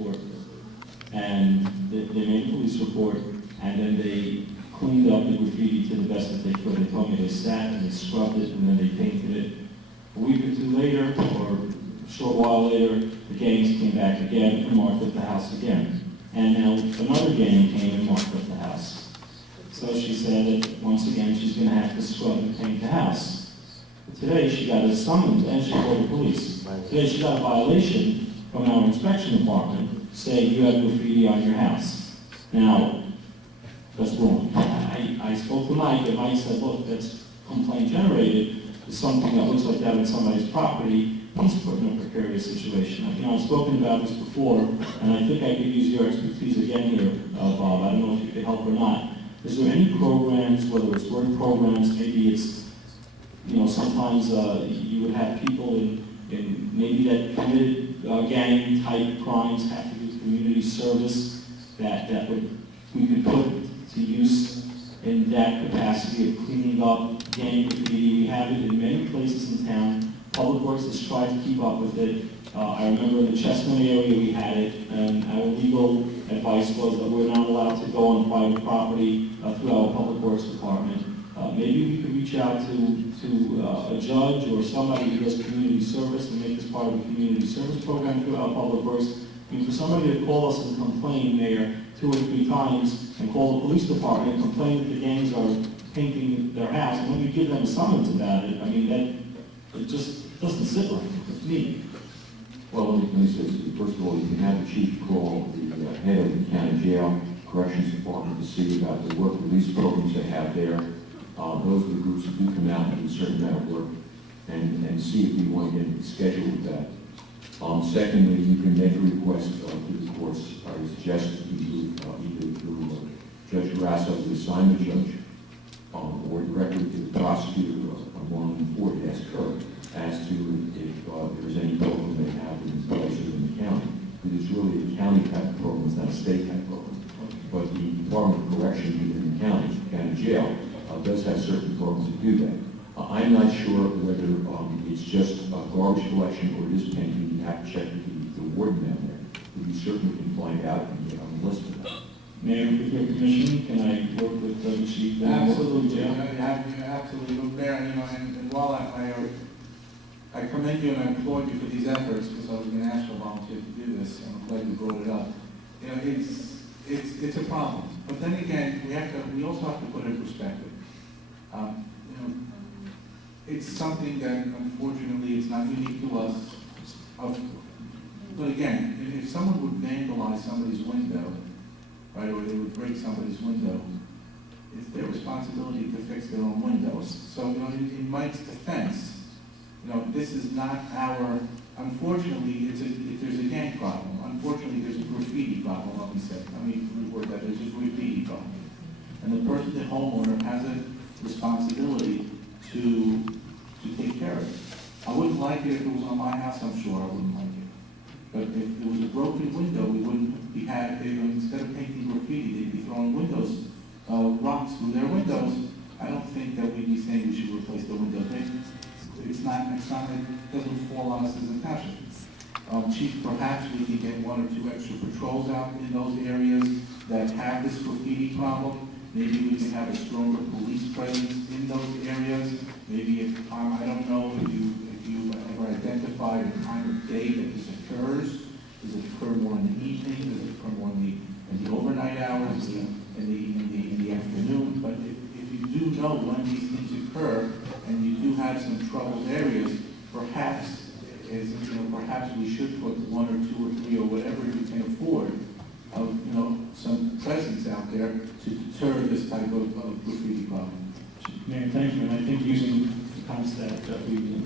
report, and they made a police report, and then they cleaned up the graffiti to the best that they could. They told me they sat and they scrubbed it, and then they painted it. A week or two later, or a short while later, the gangs came back again and marked up the house again. And now another gang came and marked up the house. So she said that once again she's going to have to scrub and paint the house. But today she got a summons and she called the police. Today she got a violation from our inspection department saying you have graffiti on your house. Now, that's wrong. I spoke to Mike, and Mike said, look, that's complaint generated. It's something that looks like that on somebody's property. He's put in a precarious situation. You know, I've spoken about this before, and I think I could use your expertise again here, Bob. I don't know if you could help or not. Is there any programs, whether it's work programs, maybe it's, you know, sometimes you would have people in maybe that committed gang-type crimes have to do community service that we could put to use in that capacity of cleaning up gang graffiti. We have it in many places in town. Public Works has tried to keep up with it. I remember in the Chestnut area we had it, and our legal advice was that we're not allowed to go on private property through our Public Works department. Maybe we could reach out to a judge or somebody who does community service and make this part of a community service program through our Public Works. I mean, for somebody to call us and complain, Mayor, 2 or 3 times, and call the police department and complain that the gangs are painting their house, and when you give them a summons about it, I mean, it just doesn't sit right with me. Well, let me say, first of all, you can have the chief call the head of the county jail corrections department to see about the work release programs they have there. Those are the groups that do come out and do a certain amount of work, and see if you want to get scheduled with that. Secondly, you can make a request to the courts. I would suggest that you do either through Judge Grasso, the assignment judge, or directly to the prosecutor on 114, ask her as to if there's any program they have in these places in the county. Because it's really a county type of program, it's not a state type program. But the Department of Correction in the county jail, does have certain programs that do that. I'm not sure whether it's just garbage collection or it is painting. You have to check with the warden down there. We certainly can find out and get on the list of that. Mayor, with your permission, can I work with the chief? Absolutely, absolutely. Look, Mayor, you know, and while I commend you and I applaud you for these efforts, because I was going to ask for a volunteer to do this, and I'm glad you brought it up. You know, it's a problem. But then again, we also have to put it in perspective. You know, it's something that unfortunately is not unique to us. But again, if someone would vandalize somebody's window, right, or they would break somebody's window, it's their responsibility to fix their own windows. So, you know, in Mike's defense, you know, this is not our. Unfortunately, there's a gang problem. Unfortunately, there's a graffiti problem. Let me reword that. There's a graffiti problem, and the person, the homeowner, has a responsibility to take care of it. I wouldn't like it if it was on my house. I'm sure I wouldn't like it. But if there was a broken window, we wouldn't be instead of painting graffiti, they'd be throwing rocks through their windows. I don't think that we'd be saying we should replace the windows. It doesn't fall on us as a township. Chief, perhaps we can get 1 or 2 extra patrols out in those areas that have this graffiti problem. Maybe we can have a stronger police presence in those areas. Maybe I don't know if you ever identified a time of day that this occurs. Does it occur more in the evening? Does it occur more in the overnight hours, in the afternoon? But if you do know when these things occur and you do have some troubled areas, perhaps we should put 1 or 2 or 3 or whatever you can afford of, you know, some presence out there to deter this type of graffiti problem. Mayor, thank you. And I think using the concept that we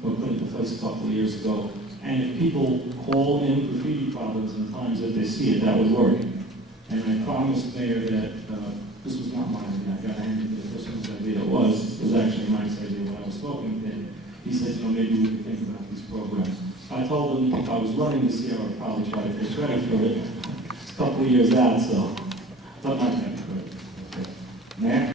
put into place a couple of years ago, and if people call in graffiti problems in times that they see it, that would work. And I promised Mayor that this was not my idea. I got handed to the person's idea. It was actually Mike's idea when I was talking to him. He said, you know, maybe we could think about these programs. I told him if I was running this year, I'd probably try to take credit for it. It's a couple of years out, so, but not that good. Mayor?